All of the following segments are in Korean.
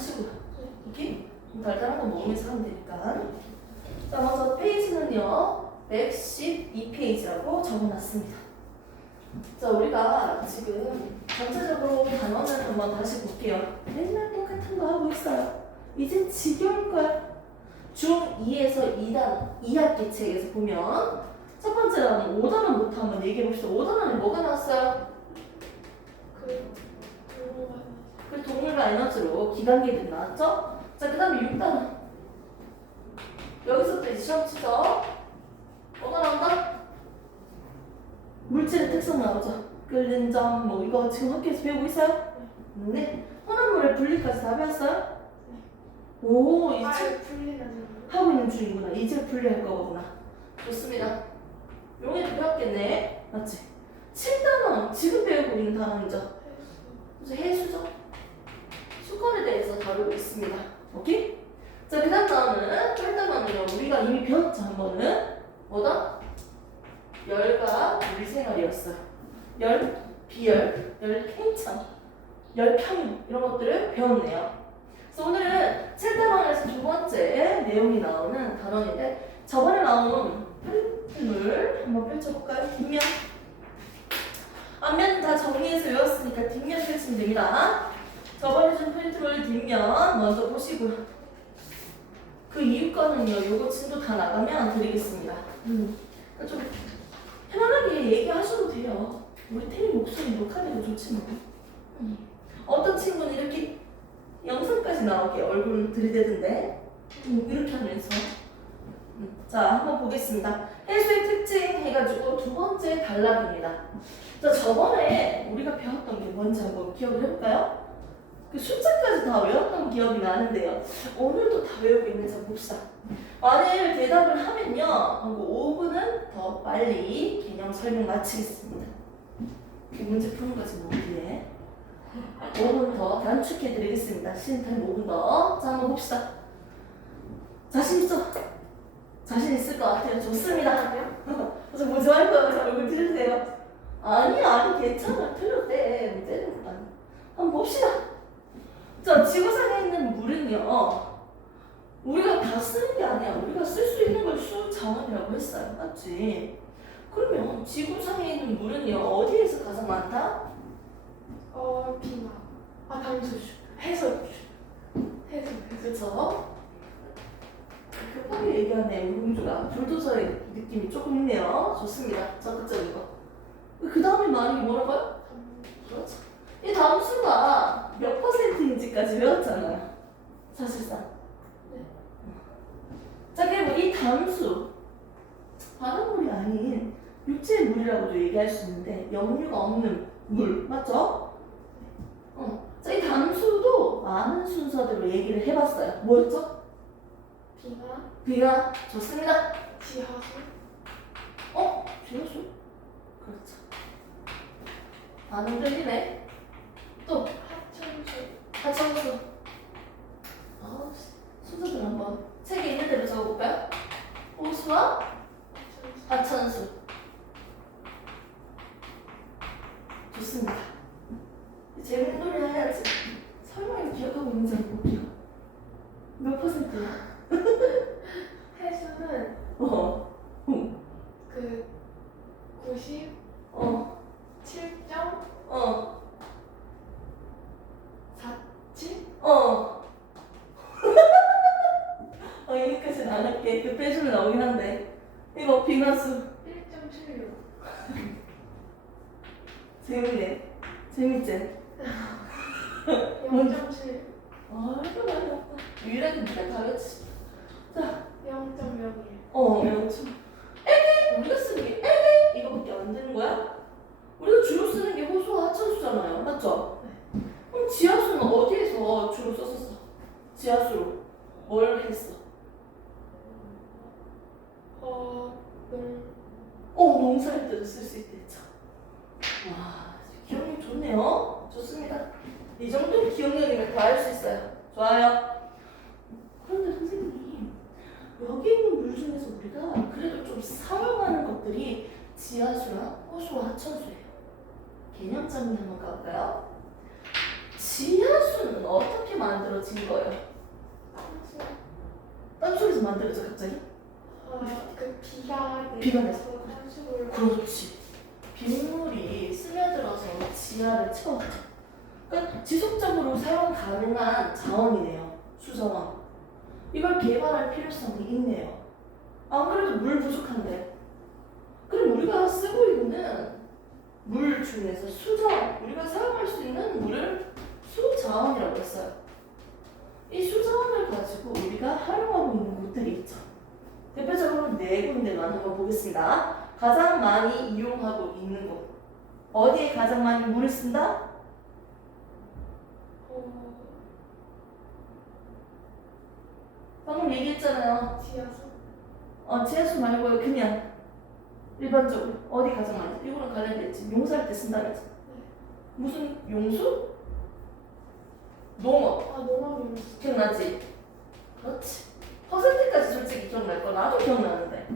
하시고요. 오케이? 좀 달달한 거 먹으면서 하면 되니까. 자, 먼저 페이지는요. 112페이지라고 적어놨습니다. 자, 우리가 지금 전체적으로 단원을 한번 다시 볼게요. 맨날 똑같은 거 하고 있어요. 이제 지겨울 거야. 중2에서 2학기 책에서 보면 첫 번째 단원 5단원부터 한번 얘기해 봅시다. 5단원에 뭐가 나왔어요? 그 동물과 에너지로 기관계들 나왔죠? 자, 그 다음에 6단원. 여기서부터 이제 시험 치죠? 뭐가 나온다? 물질의 특성 나오죠? 끓는 점, 뭐 이거 지금 학교에서 배우고 있어요? 네. 혼합물의 분리까지 다 배웠어요? 오, 이제 하고 있는 중이구나. 이제 분리할 거구나. 좋습니다. 용해도 배웠겠네. 맞지? 7단원 지금 배우고 있는 단원이죠? 그래서 해수죠? 수건에 대해서 다루고 있습니다. 오케이? 자, 그 다음 단원은 8단원은요. 우리가 이미 배웠죠, 한 번은. 뭐다? 열과 물생활이었어요. 열, 비열, 열팽창, 열평형 이런 것들을 배웠네요. 그래서 오늘은 7단원에서 두 번째 내용이 나오는 단원인데 저번에 나온 프린트물 한번 펼쳐볼까요? 뒷면. 앞면 다 정리해서 외웠으니까 뒷면 펼치면 됩니다. 저번에 준 프린트물 뒷면 먼저 보시고요. 그 이유가는요. 요거 진도 다 나가면 드리겠습니다. 그러니까 좀 편안하게 얘기하셔도 돼요. 우리 태희 목소리 녹화되고 좋지 뭐. 어떤 친구는 이렇게 영상까지 나오게 얼굴 들이대던데 이렇게 하면서 자, 한번 보겠습니다. 해수의 특징 해가지고 두 번째 단락입니다. 자, 저번에 우리가 배웠던 게 뭔지 한번 기억을 해볼까요? 그 숫자까지 다 외웠던 기억이 나는데요. 오늘도 다 외우고 있는지 한번 봅시다. 만일 대답을 하면요, 5분은 더 빨리 개념 설명 마치겠습니다. 이 문제 푸는 거지 뭐 뒤에 5분 더 단축해 드리겠습니다. 쉬는 타임 5분 더. 자, 한번 봅시다. 자신 있죠? 자신 있을 것 같아요. 좋습니다. 그래서 뭐 좋아할 거면 잘 얼굴 들으세요. 아니 괜찮아. 틀렸대. 문제는 아니. 한번 봅시다. 자, 지구상에 있는 물은요, 우리가 다 쓰는 게 아니야. 우리가 쓸 수 있는 걸 수자원이라고 했어요. 맞지? 그러면 지구상에 있는 물은요, 어디에서 가장 많다? 비나. 담수슈. 해수. 그쵸? 급하게 얘기하네, 우리 공주가. 불도저의 느낌이 조금 있네요. 좋습니다. 적극적인 거. 그 다음에 말이 뭐라고요? 그렇죠. 이 다음 수가 몇 퍼센트인지까지 외웠잖아요. 사실상. 네. 자, 그리고 이 담수. 바닷물이 아닌 육지의 물이라고도 얘기할 수 있는데 염류가 없는 물. 맞죠? 자, 이 담수도 많은 순서대로 얘기를 해봤어요. 뭐였죠? 비가 좋습니다. 지하수. 지하수? 그렇죠. 안 흔들리네. 또 하천수. 순서대로 한번 책에 있는 대로 적어볼까요? 호수와 하천수. 좋습니다. 재밌는 놀이 해야지. 설마 이거 기억하고 있는지 한번 볼게요. 몇 퍼센트야? 해수는 그 90. 7.47. 여기까지는 안 할게. 그 빼주면 나오긴 한데. 이거 빙하수. 1.76. 재밌네. 재밌지? 0.7. 아이고, 많이 왔다. 유일하게 네가 다르지. 자. 0.01. 영점. 에게! 우리가 쓰는 게 에게! 이거밖에 안 되는 거야? 우리가 주로 쓰는 게 호수와 하천수잖아요. 맞죠? 네. 그럼 지하수는 어디에서 주로 썼었어? 지하수로 뭘 했어? 농사할 때도 쓸 수 있겠죠. 와, 기억력 좋네요. 좋습니다. 이 정도 기억력이면 다 할 수 있어요. 좋아요. 그런데 선생님, 여기 있는 물 중에서 우리가 그래도 좀 사용하는 것들이 지하수랑 호수와 하천수예요. 개념 정리 한번 가볼까요? 지하수는 어떻게 만들어진 거예요? 땅속에서 만들어져 갑자기? 그 비가 비가 내려서 산수를 그렇지. 빗물이 스며들어서 지하를 채워. 그러니까 지속적으로 사용 가능한 자원이네요. 수자원. 이걸 개발할 필요성이 있네요. 안 그래도 물 부족한데. 그럼 우리가 쓰고 있는 물 중에서 수자원, 우리가 사용할 수 있는 물을 수자원이라고 했어요. 이 수자원을 가지고 우리가 활용하고 있는 곳들이 있죠. 대표적으로 네 군데만 한번 보겠습니다. 가장 많이 이용하고 있는 곳. 어디에 가장 많이 물을 쓴다? 방금 얘기했잖아요. 지하수 지하수 말고요. 그냥 일반적으로 어디 가장 많이? 이거랑 관련됐지. 용수할 때 쓴다면서. 무슨 용수? 농업. 농업용 기억나지? 그렇지. 퍼센트까지 솔직히 기억날 거 나도 기억나는데.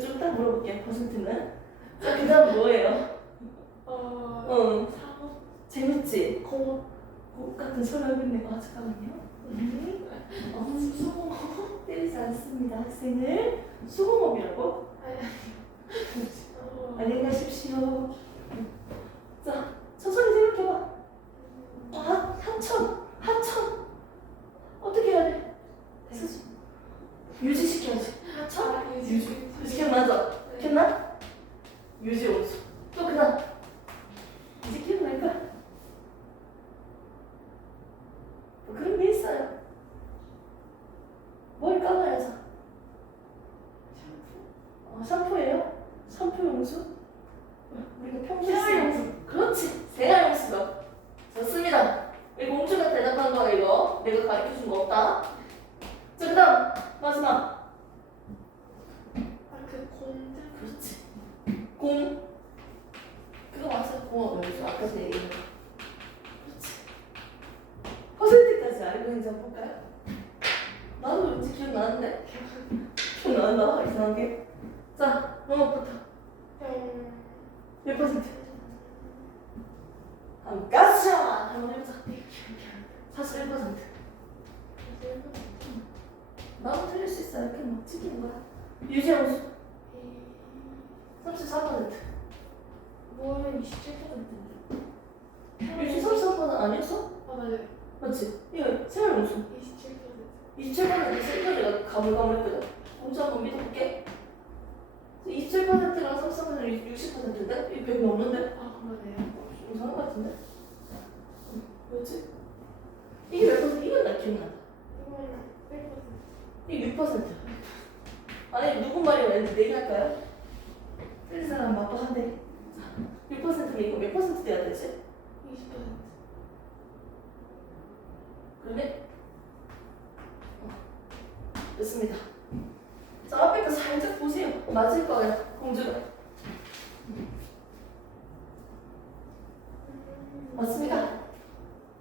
좀 이따 물어볼게. 퍼센트는. 자, 그 다음 뭐예요? 산업 재밌지? 고 같은 소리 하고 있네. 잠깐만요. 수공업 때리지 않습니다. 학생을 수공업이라고? 안녕히 가십시오. 자, 천천히 생각해봐. 하천. 어떻게 해야 돼? 유지시켜야지. 하천? 유지. 기억나죠? 기억나? 유지 온수. 또 그다음. 이제 기억날까? 뭐 그런 게 있어요. 뭘 까봐야죠. 샴푸예요? 샴푸 용수? 우리가 평소에 생활용수. 그렇지. 생활용수가 좋습니다. 이 공주가 대답한 거야 이거. 내가 가르쳐준 거 없다. 자, 그다음 마지막. 그 공장 그렇지. 그거 맞아요. 공업 용수. 아까 제 얘기한 거. 그렇지. 퍼센트까지 알고 있는지 한번 볼까요? 나도 왠지 기억나는데. 기억난다. 이상하게. 자, 농업부터. 몇 퍼센트? 한번 가자! 한번 해보자. 41%. 나도 틀릴 수 있어. 이렇게 막 찍히는 거야. 유지영수 34%. 뭐는 27%인데 유지 34% 아니었어? 맞아요 맞지? 이거 생활용수 27% 27% 색깔이 가물가물했거든. 공주 한번 믿어볼게. 27%랑 34%는 60%인데? 이거 100 넘는데? 그러네요 이상한 것 같은데? 뭐지? 이게 몇 퍼센트? 이건 나 기억난다. 이건 1% 이게 6%. 아니 누구 말이 왔는데 얘기할까요? 틀린 사람 맞고 한대. 6%면 이거 몇 퍼센트 돼야 되지? 20% 그러네? 됐습니다. 자, 앞에 거 살짝 보세요. 맞을 거예요, 공주가. 맞습니다.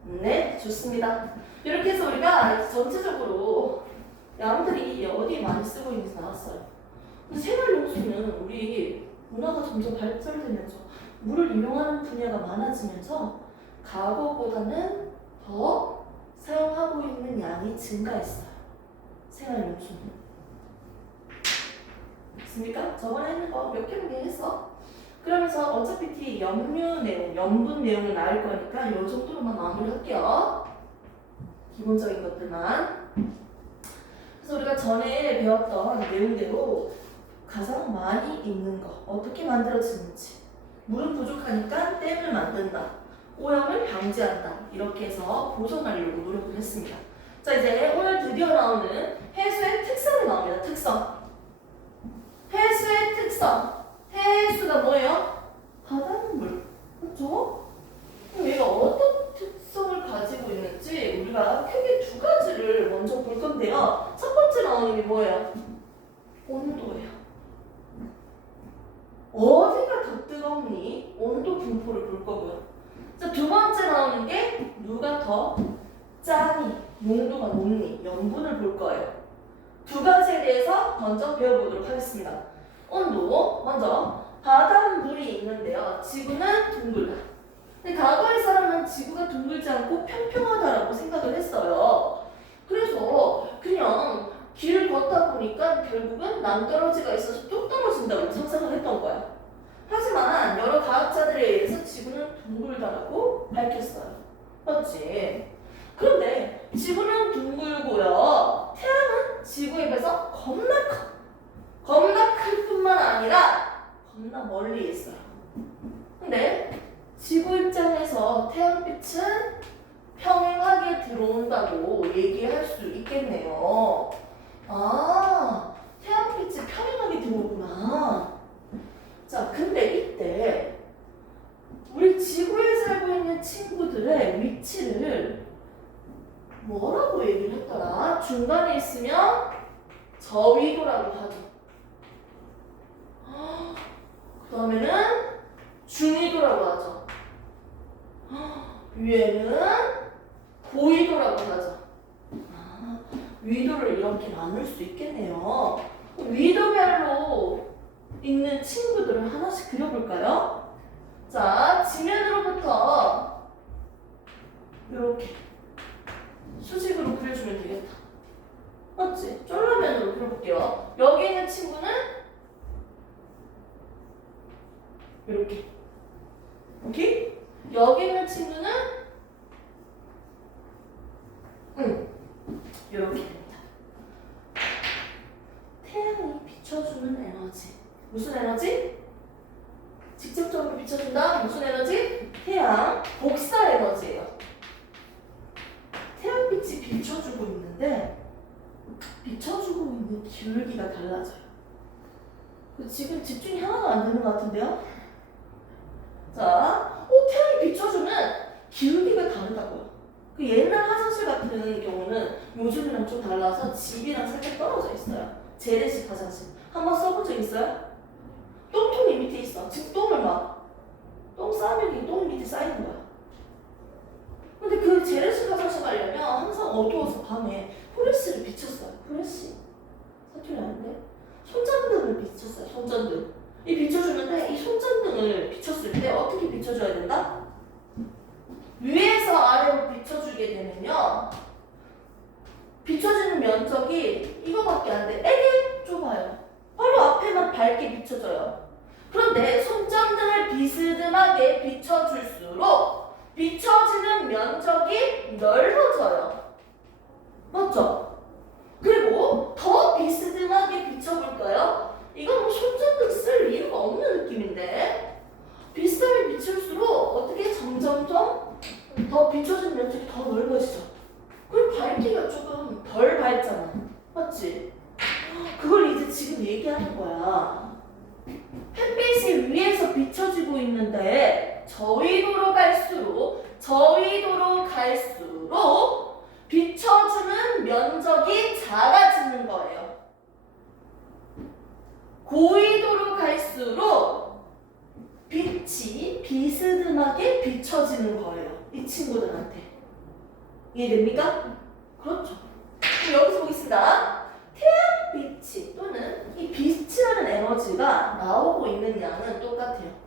네, 좋습니다. 이렇게 해서 우리가 전체적으로 양들이 어디에 많이 쓰고 있는지 나왔어요. 근데 생활용수는 우리 문화가 점점 발전되면서 물을 이용하는 분야가 많아지면서 과거보다는 더 사용하고 있는 양이 증가했어요. 생활용수는. 됐습니까? 저번에 했는 거 몇 개 했어? 그러면서 어차피 뒤 염류 내용, 염분 내용을 나올 거니까 이 정도로만 마무리할게요. 기본적인 것들만. 그래서 우리가 전에 배웠던 내용대로 가장 많이 있는 거, 어떻게 만들어지는지. 물은 부족하니까 댐을 만든다. 오염을 방지한다. 이렇게 해서 보존하려고 노력을 했습니다. 자, 이제 오늘 드디어 나오는 해수의 특성이 나옵니다. 특성. 해수의 특성. 해수가 뭐예요? 바닷물. 그렇죠? 그럼 얘가 어떤 특성을 가지고 있는지 우리가 크게 두 가지를 먼저 볼 건데요. 첫 번째 나오는 게 뭐예요? 온도예요. 어디가 더 뜨겁니? 온도 분포를 볼 거고요. 자, 두 번째 나오는 게 누가 더 짜니? 농도가 높니? 염분을 볼 거예요. 두 가지에 대해서 먼저 배워보도록 하겠습니다. 온도, 먼저 바닷물이 있는데요. 지구는 둥글다. 근데 과거의 사람은 지구가 둥글지 않고 평평하다라고 생각을 했어요. 그래서 그냥 길을 걷다 보니까 결국은 남떨어지가 있어서 뚝 떨어진다고 상상을 했던 거야. 하지만 여러 과학자들에 의해서 지구는 둥글다라고 밝혔어요. 맞지? 그런데 지구는 둥글고요. 태양은 지구에 비해서 겁나 커. 겁나 클 뿐만 아니라 겁나 멀리 있어요. 근데 지구 입장에서 태양빛은 평행하게 들어온다고 얘기할 수 있겠네요. 아, 태양빛이 평행하게 들어오구나. 자, 근데 이때 우리 지구에 살고 있는 친구들의 위치를 뭐라고 얘기를 했더라? 중간에 있으면 저위도라고 하죠. 그 다음에는 중위도라고 하죠. 위에는 고위도라고 하죠. 아, 위도를 이렇게 나눌 수 있겠네요. 위도별로 있는 친구들을 하나씩 그려볼까요? 자, 지면으로부터 이렇게 수직으로 그려주면 되겠다. 맞지? 쫄라면으로 그려볼게요. 여기 있는 친구는 이렇게. 오케이? 여기 있는 친구는 이렇게 됩니다. 태양이 비춰주는 에너지. 무슨 에너지? 직접적으로 비춰준다. 무슨 에너지? 태양 복사 에너지예요. 태양빛이 비춰주고 있는데 비춰주고 있는 기울기가 달라져요. 지금 집중이 하나도 안 되는 것 같은데요? 자, 태양이 비춰주면 기울기가 다르다고요. 그 옛날 화장실 같은 경우는 요즘이랑 좀 달라서 집이랑 살짝 떨어져 있어요. 재래식 화장실. 한번 써본 적 있어요? 똥통이 밑에 있어. 지금 똥을 똥 싸면 똥이 밑에 쌓이는 거야. 근데 그 재래식 화장실 가려면 항상 어두워서 밤에 후레쉬를 비췄어요. 후레쉬. 사투리 아닌데? 손전등을 비췄어요. 손전등. 이 비춰주는데 이 손전등을 비췄을 때 어떻게 비춰줘야 된다? 위에서 아래로 비춰주게 되면요. 비춰지는 면적이 이거밖에 안 돼. 되게 좁아요. 바로 앞에만 밝게 비춰져요. 그런데 손전등을 비스듬하게 비춰줄수록 비춰지는 면적이 넓어져요. 맞죠? 그리고 더 비스듬하게 비춰볼까요? 이건 뭐 손전등 쓸 이유가 없는 느낌인데 비스듬하게 비출수록 어떻게 점점점 더 비춰진 면적이 더 넓어지죠. 그리고 밝기가 조금 덜 밝잖아. 맞지? 그걸 이제 지금 얘기하는 거야. 햇빛이 위에서 비춰지고 있는데 저위도로 갈수록 비춰주는 면적이 작아지는 거예요. 고위도로 갈수록 빛이 비스듬하게 비춰지는 거예요. 이 친구들한테. 이해됩니까? 그렇죠. 그럼 여기서 보겠습니다. 태양빛이 또는 이 빛이라는 에너지가 나오고 있는 양은 똑같아요.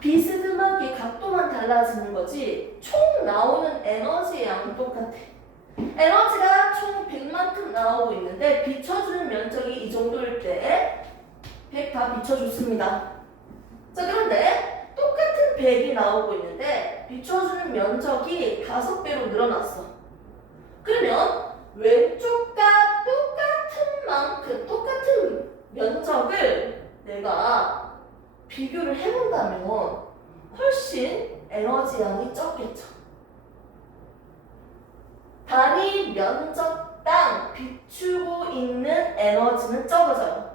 비스듬하게 각도만 달라지는 거지 총 나오는 에너지의 양은 똑같아. 에너지가 총 100만큼 나오고 있는데 비춰주는 면적이 이 정도일 때 100 다 비춰줬습니다. 자, 그런데 똑같은 100이 나오고 있는데 비춰주는 면적이 5배로 늘어났어. 그러면 왼쪽과 똑같은 면적을 내가 비교를 해본다면 훨씬 에너지 양이 적겠죠. 단위 면적당 비추고 있는 에너지는 적어져요.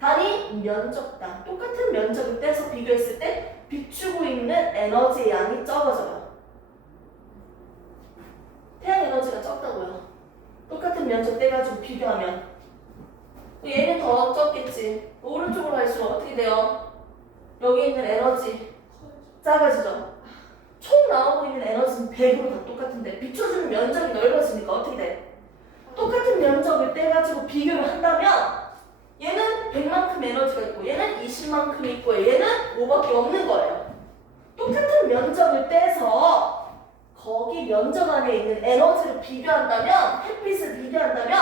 단위 면적당 똑같은 면적을 떼서 비교했을 때 비추고 있는 에너지의 양이 적어져요. 태양 에너지가 적다고요. 똑같은 면적 떼가지고 비교하면 얘는 더 적겠지. 오른쪽으로 갈수록 어떻게 돼요? 여기 있는 에너지 작아지죠. 총 나오고 있는 에너지는 100으로 다 똑같은데 비춰주는 면적이 넓어지니까 어떻게 돼? 똑같은 면적을 떼가지고 비교를 한다면 얘는 100만큼 에너지가 있고 얘는 20만큼 있고 얘는 5밖에 없는 거예요. 똑같은 면적을 떼서 거기 면적 안에 있는 에너지를 비교한다면, 햇빛을 비교한다면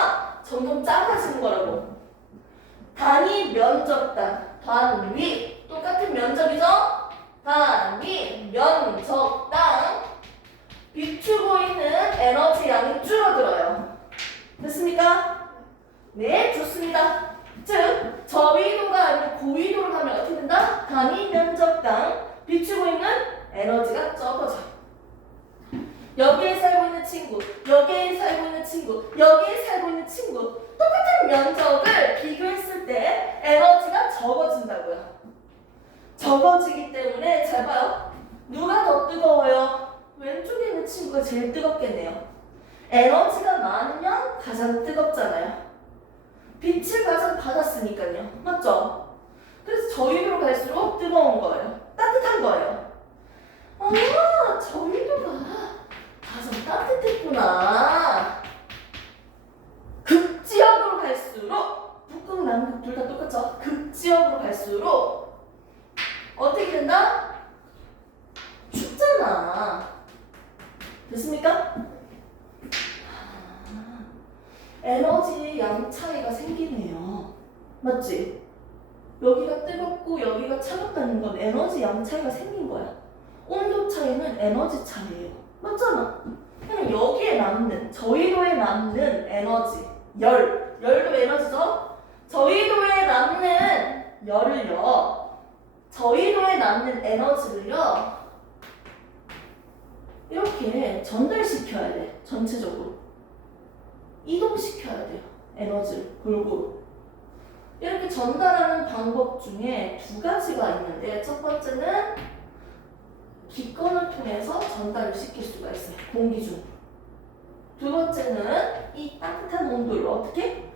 점점 작아지는 거라고. 단위 면적당, 단위 똑같은 면적이죠? 단위 면적당 비추고 있는 에너지 양이 줄어들어요. 됐습니까? 네, 좋습니다. 즉, 저위도가 아니고 고위도로 가면 어떻게 된다? 단위 면적당 비추고 있는 에너지가 적어져. 여기에 살고 있는 친구, 여기에 살고 있는 친구, 여기에 살고 있는 친구 똑같은 면적을 비교했을 때 에너지가 적어진다고요. 적어지기 때문에 잘 봐요. 누가 더 뜨거워요? 왼쪽에 있는 친구가 제일 뜨겁겠네요. 에너지가 많으면 가장 뜨겁잖아요. 빛을 가장 받았으니까요. 맞죠? 그래서 저위도로 갈수록 뜨거운 거예요. 따뜻한 거예요. 아, 저위도가 가장 따뜻했구나. 극지역으로 갈수록 북극, 남극 둘 다 똑같죠? 극지역으로 갈수록 어떻게 된다? 춥잖아. 됐습니까? 에너지 양 차이가 생기네요. 맞지? 여기가 뜨겁고 여기가 차갑다는 건 에너지 양 차이가 생긴 거야. 온도 차이는 에너지 차이예요. 맞잖아? 그럼 여기에 남는, 저위도에 남는 에너지, 열도 에너지죠? 저위도에 남는 열을요, 저위도에 남는 에너지를요, 이렇게 전달시켜야 돼. 전체적으로 이동시켜야 돼요. 에너지를 골고루 이렇게 전달하는 방법 중에 두 가지가 있는데, 첫 번째는 기권을 통해서 전달을 시킬 수가 있어요. 공기 중. 두 번째는 이 따뜻한 온도를 어떻게?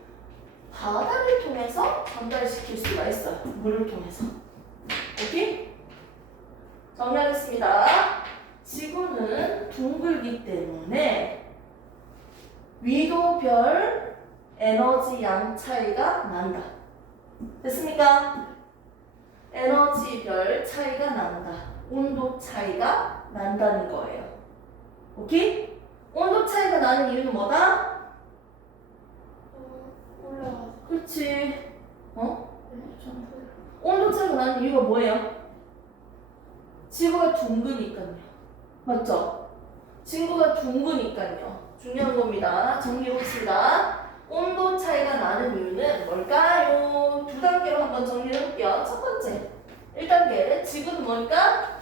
바다를 통해서 전달시킬 수가 있어요. 물을 통해서. 오케이? 정리하겠습니다. 지구는 둥글기 때문에 위도별 에너지 양 차이가 난다. 됐습니까? 에너지별 차이가 난다. 온도 차이가 난다는 거예요. 오케이? 온도 차이가 나는 이유는 뭐다? 올라가서. 그렇지. 어? 네? 온도 차이가 나는 이유가 뭐예요? 지구가 둥그니까요. 맞죠? 지구가 둥그니까요. 중요한 겁니다. 정리해봅시다. 온도 차이가 나는 이유는 뭘까요? 두 단계로 한번 정리해볼게요. 첫 번째, 1단계. 지구는 뭘까?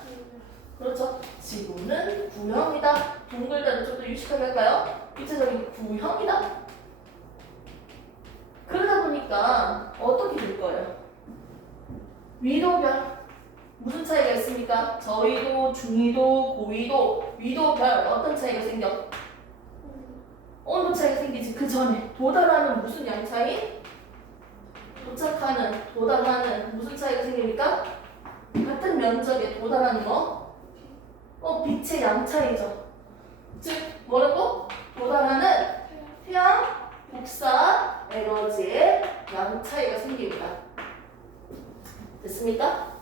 그렇죠. 지구는 구형이다. 둥글다는 좀 더 유식하게 할까요? 입체적인 구형이다. 그러다 보니까 어떻게 될 거예요? 위도별 무슨 차이가 있습니까? 저위도, 중위도, 고위도, 위도별 어떤 차이가 생겨? 온도 차이가 생기지. 그 전에 도달하는 무슨 양 차이? 도착하는, 도달하는 무슨 차이가 생깁니까? 같은 면적에 도달하는 거? 빛의 양 차이죠. 즉 뭐라고? 도달하는 태양 복사 에너지의 양 차이가 생깁니다. 됐습니까?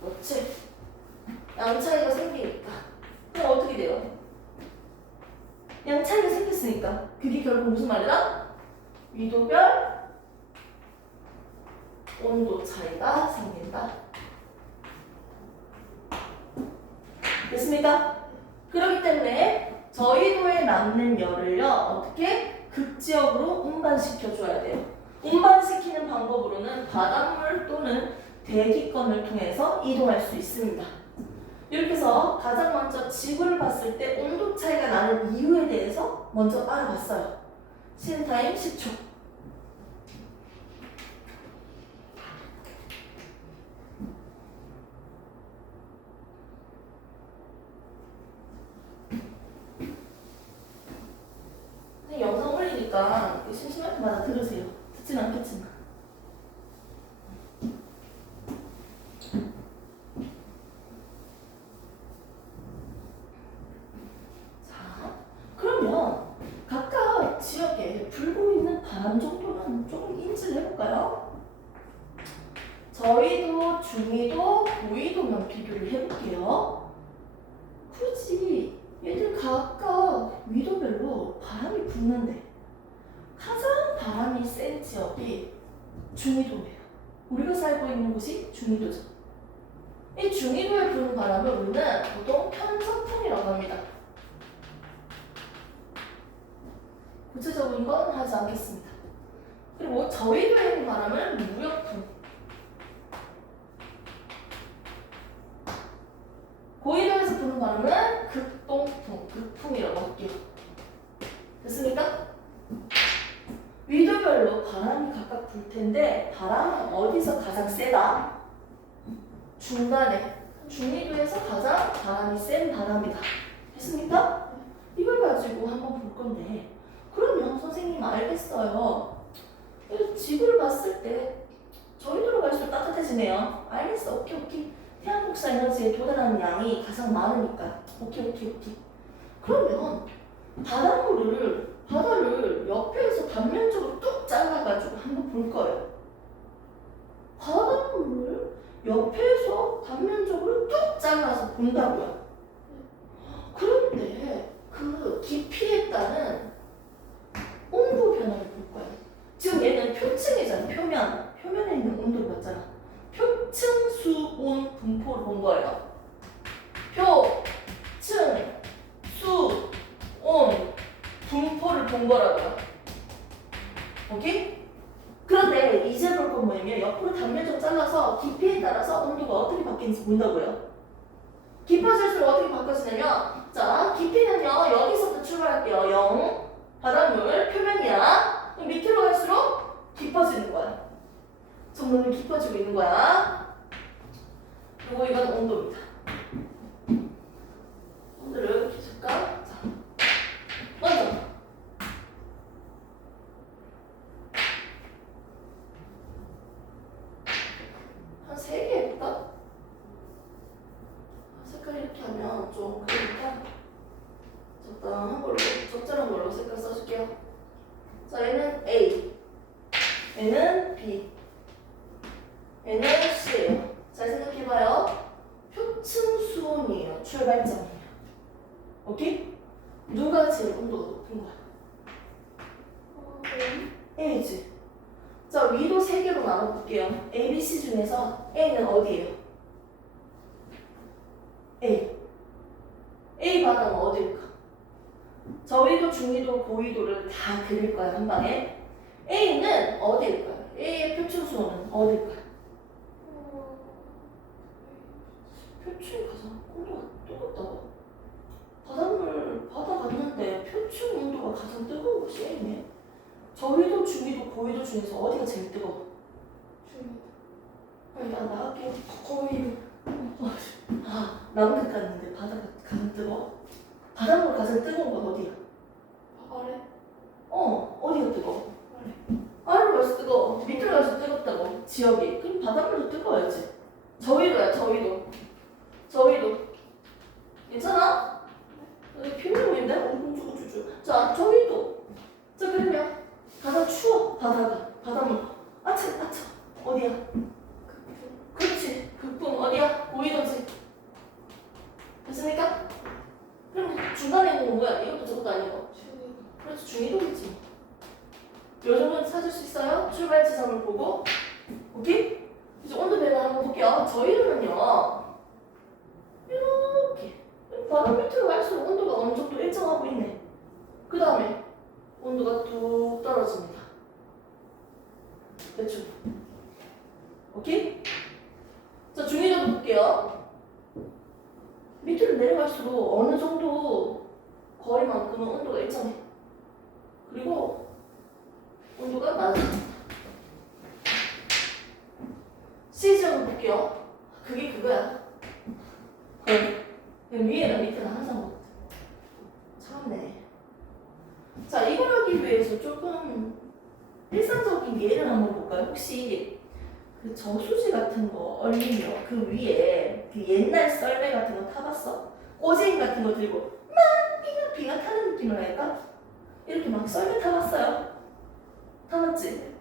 그렇지. 양 차이가 생기니까 그럼 어떻게 돼요? 양 차이가 생겼으니까 그게 결국 무슨 말이다? 위도별 온도 차이가 생긴다. 됐습니까? 그렇기 때문에 저위도에 남는 열을요 어떻게? 극지역으로 운반시켜줘야 돼요. 운반시키는 방법으로는 바닷물 또는 대기권을 통해서 이동할 수 있습니다. 이렇게 해서 가장 먼저 지구를 봤을 때 온도 차이가 나는 이유에 대해서 먼저 알아봤어요. 쉬는 타임 10초. 영상 올리니까 심심할 때마다 들으세요. 듣진 않겠지만. 자, 그러면 각각 지역에 불고 있는 저위도, 중위도, 고위도만 비교를 해볼게요. 굳이 얘들 각각 위도별로 바람이 부는데 가장 바람이 센 지역이 중위도예요. 우리가 살고 있는 곳이 중위도죠. 이 중위도에 부는 바람을 우리는 보통 편서풍이라고 합니다. 구체적인 건 하지 않겠습니다. 그리고 저위도에 부는 바람은 무력풍, 고위도에서 부는 바람은 극동풍, 극풍이라고 할게요. 됐습니까? 위도별로 바람이 각각 불 텐데 바람은 어디서 가장 세다? 중간에, 중위도에서 가장 바람이 센 바람이다. 됐습니까? 이걸 가지고 한번 볼 건데 그러면 선생님 알겠어요. 지구를 봤을 때 저희도로 갈수록 따뜻해지네요. 알겠어. 오케이. 태양 복사 에너지에 도달하는 양이 가장 많으니까. 오케이. 그러면 바다를 옆에서 단면적으로 뚝 잘라가지고 한번 볼 거예요. 바닷물을 옆에서 단면적으로 뚝 잘라서 본다고요. 그런데 그 깊이에 따른 온도 변화를 볼 거예요. 지금 얘는 표층이잖아. 표면에 있는 온도를 봤잖아. 표층, 수, 온, 분포를 본 거예요. 표층, 수, 온, 분포를 본 거라고요. 오케이? 그런데 이제 볼 건 뭐냐면 옆으로 단면적 잘라서 깊이에 따라서 온도가 어떻게 바뀌는지 본다고요. 깊어질수록 어떻게 바뀌어지냐면 자, 깊이는요. 여기서부터 출발할게요. 0, 바닷물, 표면이야. 그럼 밑으로 갈수록 깊어지는 거야. 점점 깊어지고 있는 거야. 그리고 이건 온도입니다. 온도를 이렇게 줄까? 자, 먼저 한 3개 해볼까? 색깔 이렇게 하면 좀 그러니까 적당한 걸로, 적절한 걸로 색깔 써줄게요. 자, 얘는 A, 얘는 B, 얘는 C예요. 잘 생각해봐요. 표층 수온이에요. 출발점이에요. 오케이? 누가 제일 온도가 높은 거야? A지. 자, 위도 3개로 나눠볼게요. A, B, C 중에서 A는 어디예요? A 바다는 어딜까? 저위도, 중위도, 고위도를 다 그릴 거야, 한 방에. A는 어딜까요? A의 표층 수온은 어딜까요? 표층이 가장 온도가 뜨겁다고? 바다 갔는데 표층 온도가 가장 뜨거운 곳이 A네. 저위도, 중위도, 고위도 중에서 어디가 제일 뜨거워? 중위도. 야, 나갈게요. 고위도. 남극 갔는데 바다가 가장 뜨거워? 바닷물 가장 뜨거운 건 어디야? 아래? 어디가 뜨거워? 아래로 갈수 뜨거워. 밑으로 갈수 뜨겁다고. 지역이. 그럼 바닷물도 뜨거워야지. 저위도야, 저위도. 괜찮아? 여기 피부인데? 쭈쭈쭈쭈. 자, 저위도. 자, 그러면 가장 추워. 바닷물. 아차. 어디야? 그렇지. 극풍 어디야? 고위도지. 됐습니까? 그럼 중간에 있는 건 뭐야? 이것도 저것도 아니고. 그렇지, 중위도겠지. 요 정도는 찾을 수 있어요? 출발 지점을 보고. 오케이? 이제 온도 변화 한번 볼게요. 저희는요, 이렇게. 바로 밑으로 갈수록 온도가 어느 정도 일정하고 있네. 그 다음에 온도가 뚝 떨어집니다. 대충. 오케이? 자, 중위도도 볼게요. 밑으로 내려갈수록 어느 정도 거리만큼은 온도가 일정해. 그리고 온도가 낮아집니다. C지역을 볼게요. 그게 그거야. 위에랑 밑에는 항상 같아. 참네. 자, 이걸 하기 위해서 조금 일상적인 예를 한번 볼까요? 혹시 그 저수지 같은 거 얼리면 그 위에 그 옛날 썰매 같은 거 타봤어? 꼬쟁이 같은 거 들고 막 비가 타는 느낌이랄까? 이렇게 막 썰매 타봤어요? 타봤지?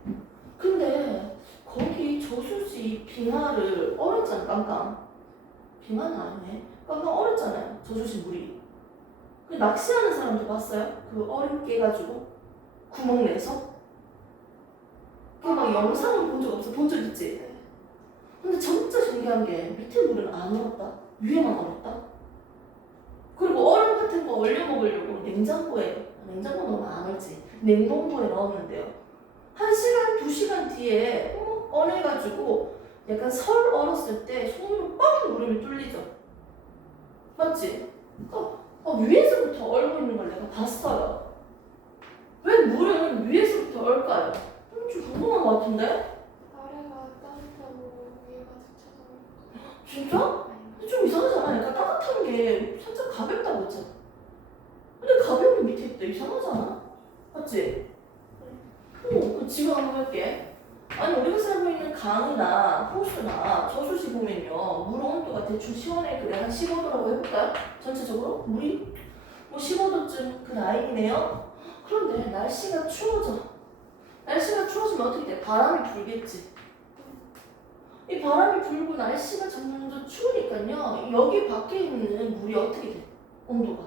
근데 거기 저수지 빙하를 얼었잖아, 깜깜. 빙하는 아니네. 깜깜 얼었잖아요, 저수지 물이. 그 낚시하는 사람도 봤어요? 그 얼음 깨가지고 구멍 내서. 그 막 영상은 본 적 없어. 본 적 있지? 네. 근데 진짜 신기한 게 밑에 물은 안 얼었다. 위에만 얼었다. 그리고 얼음 같은 거 얼려 먹으려고 냉장고 넣으면 안 얼지. 냉동고에 넣었는데요. 1시간, 2시간 뒤에 꺼내가지고 약간 설 얼었을 때 손으로 빵 누르면 뚫리죠. 맞지? 위에서부터 얼고 있는 걸 내가 봤어요. 왜 물은 위에서부터 얼까요? 좀 궁금한 것 같은데? 아래가 따뜻하고 위에가 차가워. 진짜? 근데 좀 이상하잖아. 약간 따뜻한 게 살짝 가볍다고 했잖아. 근데 가벼운 게 밑에 있다. 이상하잖아. 맞지? 그럼 지금 한번 해볼게. 아니 우리가 살고 있는 강이나 호수나 저수지 보면요 물 온도가 대충 시원해. 그래 한 15도라고 해볼까요? 전체적으로 물이 뭐 15도쯤 그 라인이네요. 그런데 날씨가 추워져. 날씨가 추워지면 어떻게 돼? 바람이 불겠지. 이 바람이 불고 날씨가 점점 추우니까요 여기 밖에 있는 물이 어떻게 돼? 온도가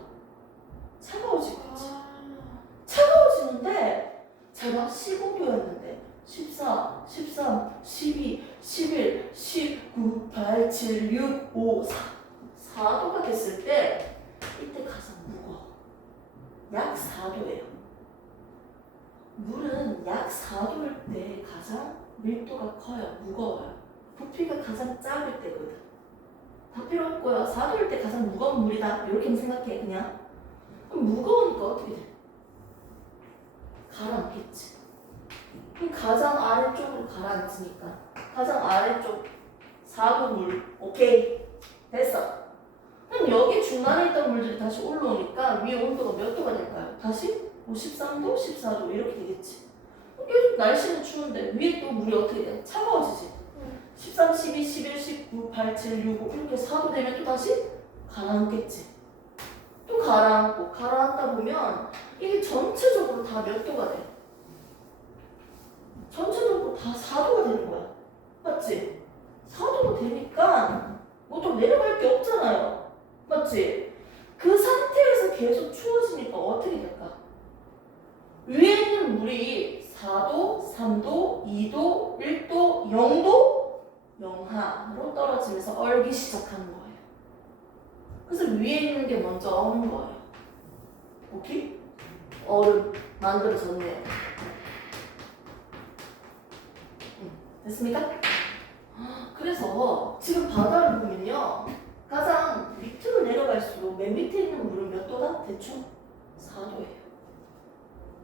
차가워지겠지. 차가워지는데 제가 15도였는데 14, 13, 12, 11, 19, 8, 7, 6, 5, 4 4도가 됐을 때 이때 가장 무거워. 약 4도예요. 물은 약 4도일 때 가장 밀도가 커요. 무거워요. 부피가 가장 작을 때거든. 다 필요 없고요. 4도일 때 가장 무거운 물이다. 이렇게만 생각해 그냥. 그럼 무거우니까 어떻게 돼? 가라앉겠지. 그럼 가장 아래쪽으로 가라앉으니까 가장 아래쪽 4도 물. 오케이. 됐어. 그럼 여기 중간에 있던 물들이 다시 올라오니까 위에 온도가 몇 도가 될까요? 다시 13도, 14도 이렇게 되겠지. 계속 날씨는 추운데 위에 또 물이 어떻게 돼? 차가워지지. 13, 12, 11, 19, 8, 7, 6, 5 이렇게 4도 되면 또 다시 가라앉겠지. 또 가라앉고 가라앉다 보면 이게 전체적으로 다 몇 도가 돼? 전체적으로 다 4도가 되는 거야. 맞지? 4도가 되니까 뭐 또 내려갈 게 없잖아요. 맞지? 그 상태에서 계속 추워지니까 어떻게 될까? 위에 있는 물이 4도, 3도, 2도, 1도, 0도? 영하로 떨어지면서 얼기 시작하는 거예요. 그래서 위에 있는 게 먼저 얼는 거예요. 오케이? 얼음 만들어졌네요. 됐습니까? 그래서 지금 바다를 보면요 가장 밑으로 내려갈수록 맨 밑에 있는 물은 몇 도다? 대충 4도예요.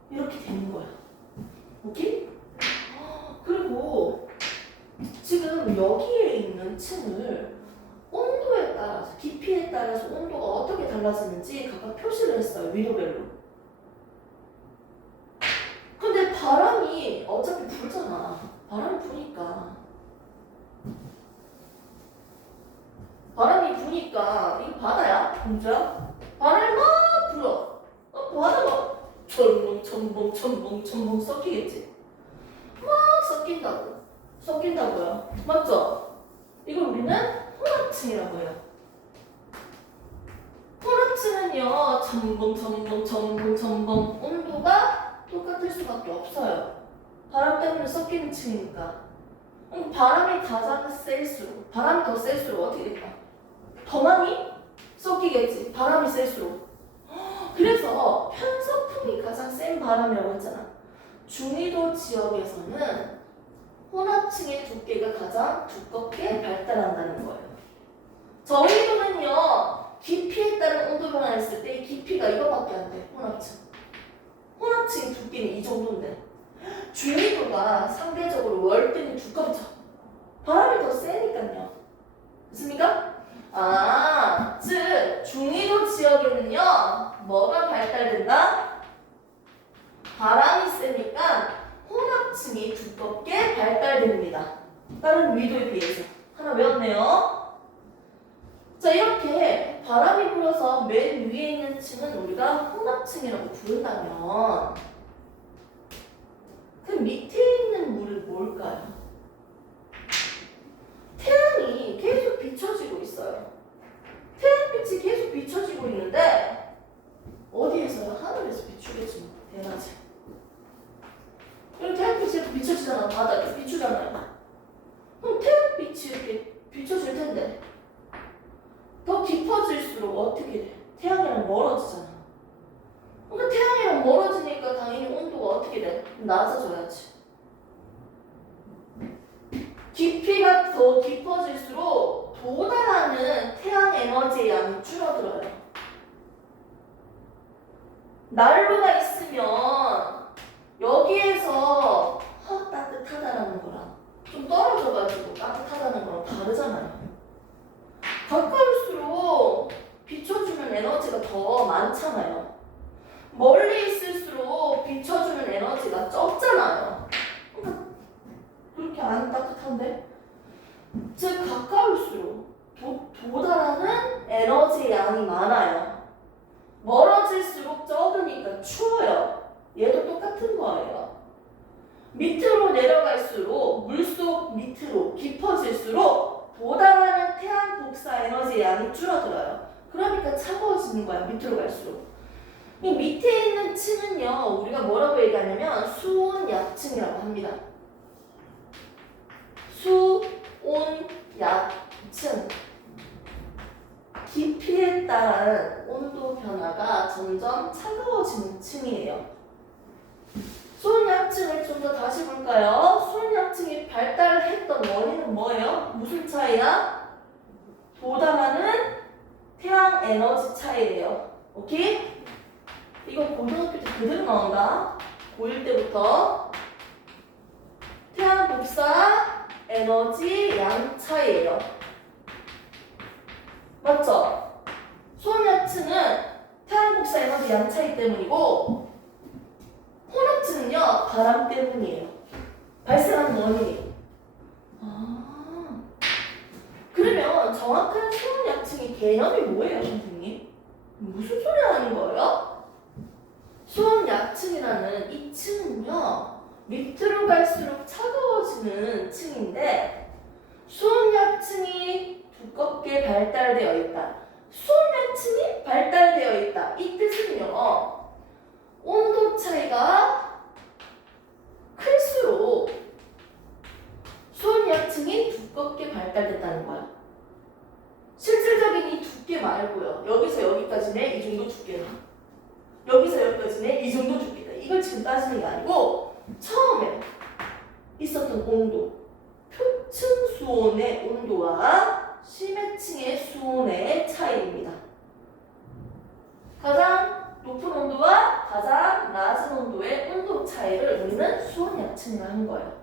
이렇게 되는 거야. 오케이? 그리고 지금 여기에 있는 층을 온도에 따라서 깊이에 따라서 온도가 어떻게 달라지는지 각각 표시를 했어요. 위도별로. 근데 바람이 어차피 불잖아. 바람이 부니까 이게 바다야? 공주야? 바람이 막 불어. 바다가 첨벙 섞이겠지. 막 섞인다고요. 맞죠? 이걸 우리는 혼합층이라고 해요. 혼합층은요 첨벙 온도가 똑같을 수밖에 없어요. 바람 때문에 섞이는 층이니까. 바람이 가장 셀수록 바람이 더 셀수록 어떻게 될까? 더 많이 섞이겠지. 바람이 셀수록. 그래서 편서풍이 가장 센 바람이라고 했잖아. 중위도 지역에서는 혼합층의 두께가 가장 두껍게 발달한다는 거예요. 저위도는요 깊이에 따른 온도 변화했을 때 깊이가 이거밖에 안 돼. 혼합층의 두께는 이 정도인데 중위도가 상대적으로 월등히 두껍죠. 바람이 더 세니까요. 됐습니까? 즉 중위도 지역에는요 뭐가 발달된다? 바람이 세니까 혼합층이 두껍게 발달됩니다. 다른 위도에 비해서. 하나 외웠네요. 자 이렇게 바람이 불어서 맨 위에 있는 층은 우리가 혼합층이라고 부른다면 그 밑에 있는 물은 뭘까요? 태양이 계속 비춰지고 있어요. 태양빛이 계속 비춰지고 있는데 어디에서요? 하늘에서 비추겠지 뭐. 대낮에. 그럼 태양빛이 이렇게 비춰지잖아. 바닥에 비추잖아요. 그럼 태양빛이 이렇게 비춰질 텐데 더 깊어질수록 어떻게 돼? 태양이랑 멀어지잖아. 그러니까 태양이랑 멀어지니까 당연히 온도가 어떻게 돼? 낮아져야지. 깊이가 더 깊어질수록 도달하는 태양 에너지의 양이 줄어들어요. 난로가 있으면 여기에서 따뜻하다라는 거랑 좀 떨어져가지고 따뜻하다는 거랑 다르잖아요. 가까울수록 비춰주는 에너지가 더 많잖아요. 멀리 있을수록 비춰주는 에너지가 적잖아요. 그러니까 그렇게 안 따뜻한데? 즉 가까울수록 도달하는 에너지의 양이 많아요. 멀어질수록 적으니까 추워요. 얘도 똑같은 거예요. 밑으로 내려갈수록 물속 밑으로 깊어질수록 도달하는 태양 복사 에너지의 양이 줄어들어요. 그러니까 차가워지는 거야. 밑으로 갈수록. 이 밑에 있는 층은요, 우리가 뭐라고 얘기하냐면 수온약층이라고 합니다. 수온약층. 깊이에 따른 온도 변화가 점점 차가워지는 층이에요. 수온약층을 좀 더 다시 볼까요? 수온약층이 발달했던 원인은 뭐예요? 무슨 차이야? 도달하는 태양 에너지 차이예요. 오케이? 이거 고등학교 때 그대로 나온다. 고1 때부터 태양 복사 에너지 양 차이예요. 맞죠? 수온약층은 태양 복사 에너지 양 차이 때문이고 혼합층은요 바람 때문이에요. 발생하는 원인이. 그러면 정확한 수온약층의 개념이 뭐예요, 선생님? 무슨 소리 하는 거예요? 수온약층이라는 이 층은요 밑으로 갈수록 차가워지는 층인데 수온약층이 두껍게 발달되어 있다. 수온약층이 발달되어 있다. 이 뜻은요 온도 차이가 클수록 수온약층이 두껍게 발달됐다는 거야. 실질적인 이 두께 말고요. 여기서 여기까지네 이 정도 두께다. 여기서 여기까지네 이 정도 두께다. 이걸 지금 따지는 게 아니고 처음에 있었던 온도, 표층 수온의 온도와 심해층의 수온의 차이입니다. 가장 높은 온도와 가장 낮은 온도의 온도 차이를 우리는 수온약층이라 하는 거예요.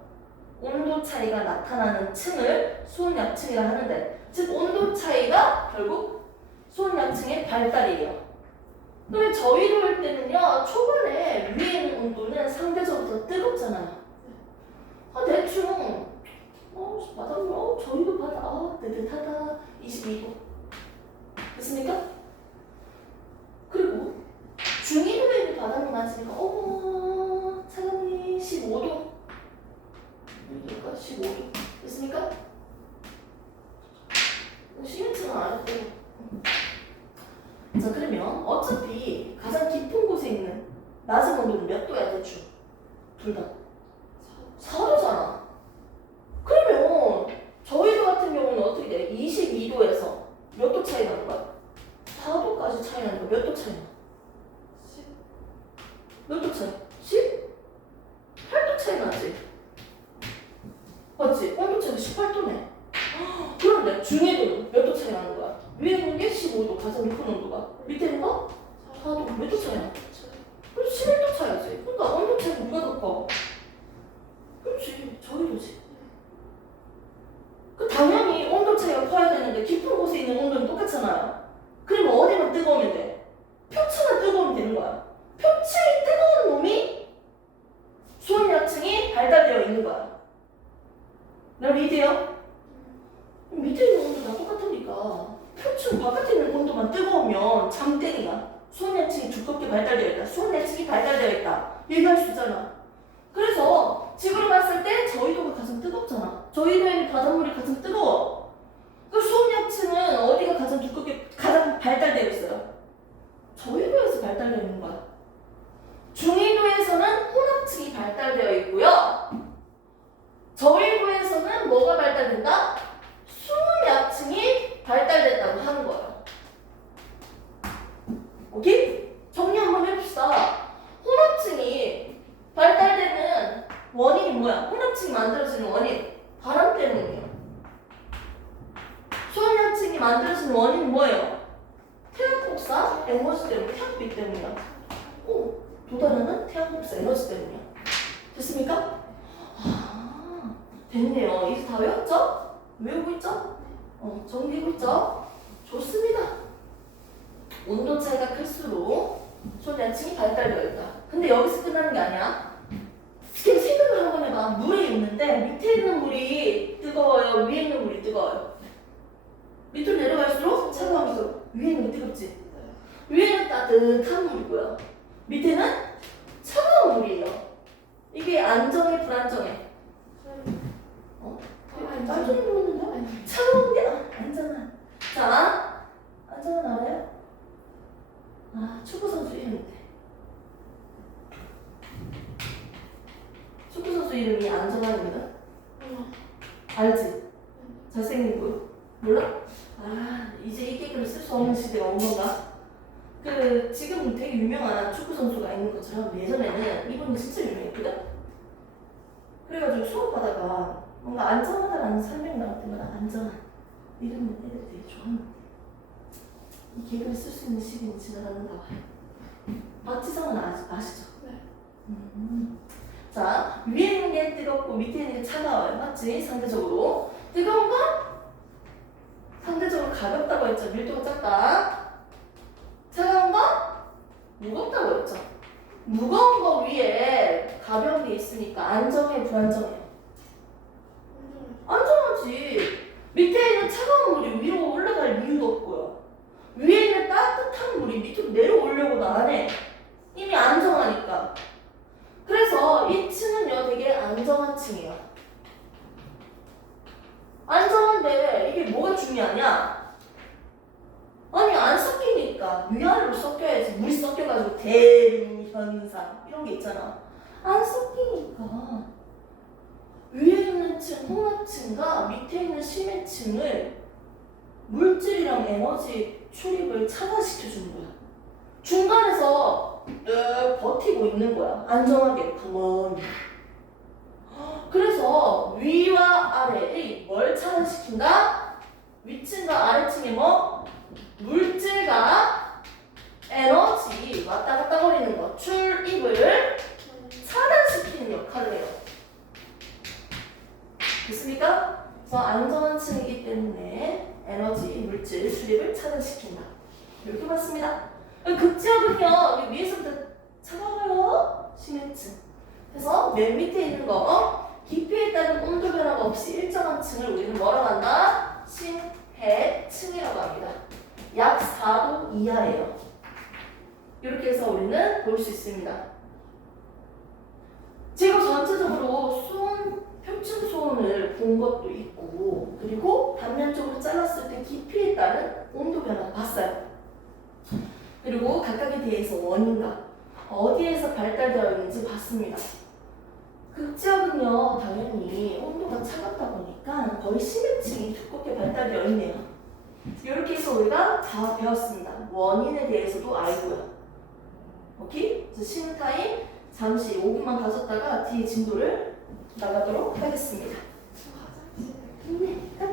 온도 차이가 나타나는 층을 수온약층이라 하는데, 즉 온도 차이가 결국 수온약층의 발달이에요. 그런데 저희도 할 때는요, 초반에 위에 있는 온도는 상대적으로 더 뜨겁잖아요. 대충 바닥으로 저희도 바닥 뜨뜻하다 22도 됐습니까? 그리고 중위도에 있는 바닥이 맞으니까 어머 차장님 15도 여기가 15도 됐습니까? 시멘트는 안 했고. 자 그러면 어차피 가장 깊은 곳에 있는 낮은 온도는 몇 도야 대충? 둘 다 4도잖아. 그러면 저희도 같은 경우는 어떻게 돼? 22도에서 몇 도 차이 나는 거야? 4도까지 차이 나는 거야. 몇 도 차이 나? 10. 몇 도 차이? 10? 8도 차이 나지? 맞지? 온도 차이가 18도네. 그런데 중위도는 몇 도 차이 나는 거야? 위에 있는 게 15도, 가장 높은 온도가. 밑에 있는 거? 4도. 몇 도 차이 나? 그럼 11도 차이지. 그러니까 온도 차이가 누가 더 커? 그렇지. 저희도지. 그 당연히 온도 차이가 커야 되는데 깊은 곳에 있는 온도는 똑같잖아요. 그러면 어디만 뜨거우면 돼? 표층만 뜨거우면 되는 거야. 표층이 뜨거운 놈이 수온약층이 발달되어 있는 거야. 여러분 이해돼요? 밑에 있는 온도 다 똑같으니까 표층 바깥에 있는 온도만 뜨거우면 장땡이야. 수온약층이 두껍게 발달되어 있다. 수온약층이 발달되어 있다. 얘기할 수 있잖아. 그래서 지구로 봤을 때 저희도가 가장 뜨겁잖아. 저희도에는 바닷물이 가장 뜨거워. 이렇게 만들어진 원인은 뭐예요? 태양 폭사 에너지 때문에, 태양빛 때문이야. 또 다른은 태양 폭사 에너지 때문이야. 됐습니까? 아, 됐네요. 이제 다 외웠죠? 외우고 있죠? 정리하고 있죠? 좋습니다. 온도 차이가 클수록 소리층이 발달되어 있다. 근데 여기서 끝나는 게 아니야. 지금 생각을 한번 해봐. 물이 있는데 밑에 있는 물이 뜨거워요? 위에 있는 물이 뜨거워요? 밑으로 내려갈수록 차가워서 위에 있는 게 뜨겁지? 위에는 따뜻한 물이고요. 밑에는 차가운 물이에요. 이게 안정해, 불안정해? 안정해 보이는데? 차가운 게 안전한. 자, 안전한 알아요? 축구 선수 이름인데. 축구 선수 이름이 안전한입니다. 알지? 잘생긴 거. 몰라? 이제 이 개그를 쓸 수 없는 시대가 온 건가? 지금 되게 유명한 축구 선수가 있는 것처럼 예전에는 이분이 진짜 유명했거든? 그래가지고 수업하다가 뭔가 안전하다라는 설명 나올 때마다 안전한 이름을 애들 되게 좋아하는데 이 개그를 쓸 수 있는 시기는 지나갔는가 봐요. 박지성은 아시죠? 네. 자, 위에 있는 게 뜨겁고 밑에 있는 게 차가워요. 맞지? 상대적으로. 뜨거운 건 상대적으로 가볍다고 했죠. 밀도가 작다. 차가운 건 무겁다고 했죠. 무거운 거 위에 가벼운 게 있으니까 안정해, 불안정해요? 안정하지. 밑에 있는 차가운 물이 위로 올라갈 이유도 없고요. 위에 있는 따뜻한 물이 밑으로 내려오려고도 안 해. 이미 안정하니까. 그래서 이 층은요 되게 안정한 층이에요. 안정한데 이게 뭐가 중요하냐? 아니 안 섞이니까 위아래로 섞여야지. 물이 섞여가지고 대류 현상 이런 게 있잖아. 안 섞이니까 위에 있는 층 홍합층과 밑에 있는 심해층을 물질이랑 에너지 출입을 차단시켜주는 거야. 중간에서 늘 버티고 있는 거야. 안정하게 가만히. 그래서 위와 아래의 뭘 차단시킨다? 위층과 아래층의 뭐? 물질과 에너지 왔다 갔다 거리는 거, 출입을 차단시키는 역할을 해요. 됐습니까? 그래서 안전한 층이기 때문에 에너지, 물질, 출입을 차단시킨다. 이렇게 봤습니다. 극지역은요, 위에서부터 차가워요. 심해층. 그래서 맨 밑에 있는 거, 깊이에 따른 온도 변화가 없이 일정한 층을 우리는 뭐라고 한다? 심해층이라고 합니다. 약 4도 이하예요. 이렇게 해서 우리는 볼 수 있습니다. 제가 전체적으로 표층 수온을 본 것도 있고, 그리고 단면적으로 잘랐을 때 깊이에 따른 온도 변화를 봤어요. 그리고 각각에 대해서 원인과 어디에서 발달되어 있는지 봤습니다. 극지역은요, 당연히 온도가 차갑다 보니까 거의 심해층이 두껍게 발달되어 있네요. 이렇게 해서 우리가 다 배웠습니다. 원인에 대해서도 알고요. 오케이? 그래서 쉬는 타임 잠시 5분만 가졌다가 뒤에 진도를 나가도록 하겠습니다. 화장실. 네.